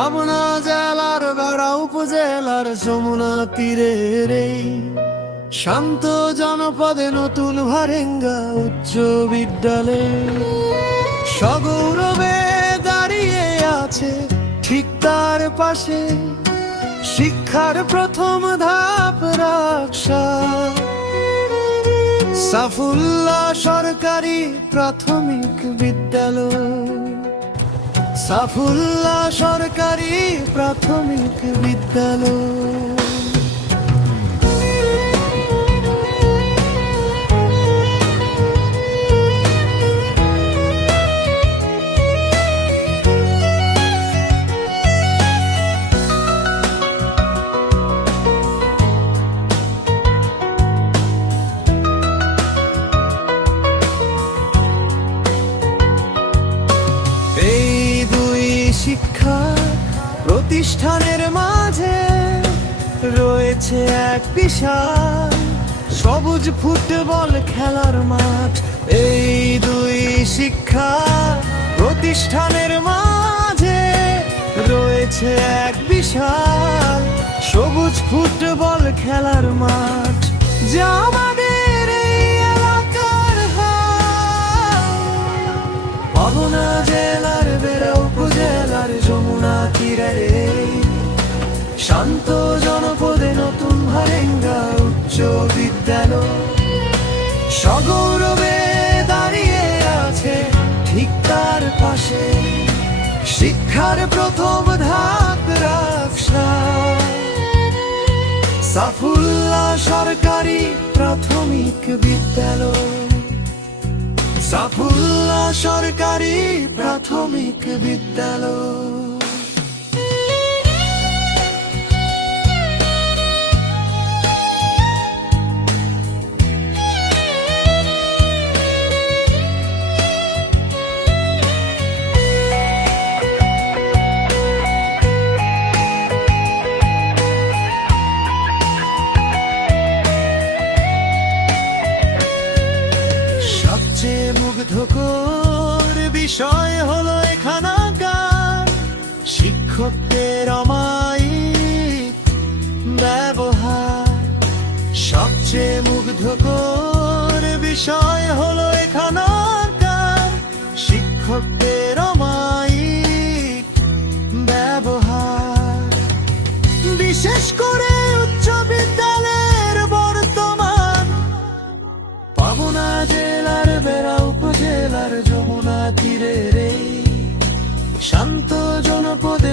পাবনা জেলার বেড়া উপজেলার যমুনা তীরের এই শান্ত জনপদে নতুন ভারেঙ্গা উচ্চ বিদ্যালয় সগৌরবে দাঁড়িয়ে আছে ঠিক তার পাশে শিক্ষার প্রথম ধাপ রাখা সাফুল্লাহ সরকারি প্রাথমিক বিদ্যালয়। সাফুল্লাহ সরকারি প্রাথমিক বিদ্যালয়। শিক্ষা প্রতিষ্ঠানের মাঝে রয়েছে এক বিশাল সবুজ ফুটবল খেলার মাঠ। এই দুই শিক্ষা প্রতিষ্ঠানের মাঝে রয়েছে এক বিশাল সবুজ ফুটবল খেলার মাঠ, যা আমাদের এই এলাকার পাবনা জেলার বেড়া উপজেলার যমুনা তীরের শান্ত জনপদে নতুন ভারেঙ্গা উচ্চ বিদ্যালয় সগৌরবে দাঁড়িয়ে আছে ঠিক তার পাশে শিক্ষার প্রথম ধাপ রাখা সাফুল্লাহ সরকারি প্রাথমিক বিদ্যালয়। সাফুল্লাহ সরকারি প্রাথমিক বিদ্যালয়। সবচেয়ে মুগ্ধকর বিষয় হলো এখানকার শিক্ষকদের অমায়িক ব্যবহার। সবচেয়ে মুগ্ধকর বিষয় হলো এখানকার শিক্ষকদের অমায়িক ব্যবহার, বিশেষ করে উচ্চ বিদ্যালয়ের বর্তমান পাবনা জেলার বেড়া উপজেলার যমুনা তীরের এই শান্ত জনপদে